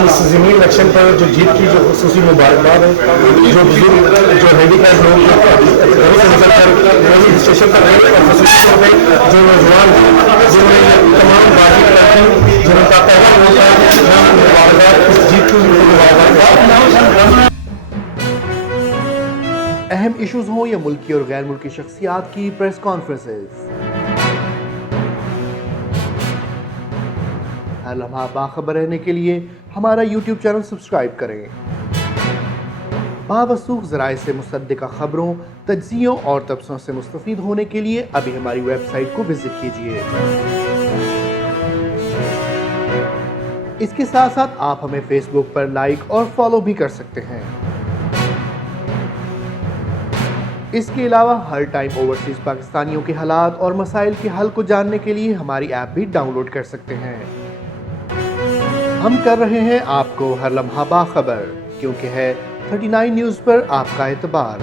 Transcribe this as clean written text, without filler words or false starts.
इस ज़मीनी इलेक्शन पर जो जीत की जो खसूसी मुबारकबाद है, जो बुजुर्ग जो हैंडीकैप लोग जो घरों से निकल कर पोलिंग स्टेशन पर गए और खसूसी तौर पर जो नौजवान जिन्होंने ये तमाम बाजी करके जिनका पहला वोट है मुबारकबाद इस जीत की मुबारकबाद। अहम इश्यूज हों या मुल्की और गैर मुल्की शख्सियात की प्रेस कॉन्फ्रेंसेस, हर लम्हा बाखबर रहने के लिए हमारा YouTube चैनल सब्सक्राइब करें। बावसूख ज़राए से मुसद्दिक़ा खबरों, तज्ज़ियों और तबसरों से मुस्तफ़ीद होने के लिए अभी हमारी वेबसाइट को विजिट कीजिए। इसके साथ साथ आप हमें फेसबुक पर लाइक और फॉलो भी कर सकते हैं। इसके अलावा हर टाइम ओवरसीज पाकिस्तानियों के हालात और मसाइल के हल को जानने के लिए हमारी ऐप भी डाउनलोड कर सकते हैं। हम कर रहे हैं आपको हर लम्हा बाखबर, क्योंकि है 39 न्यूज़ पर आपका एतबार।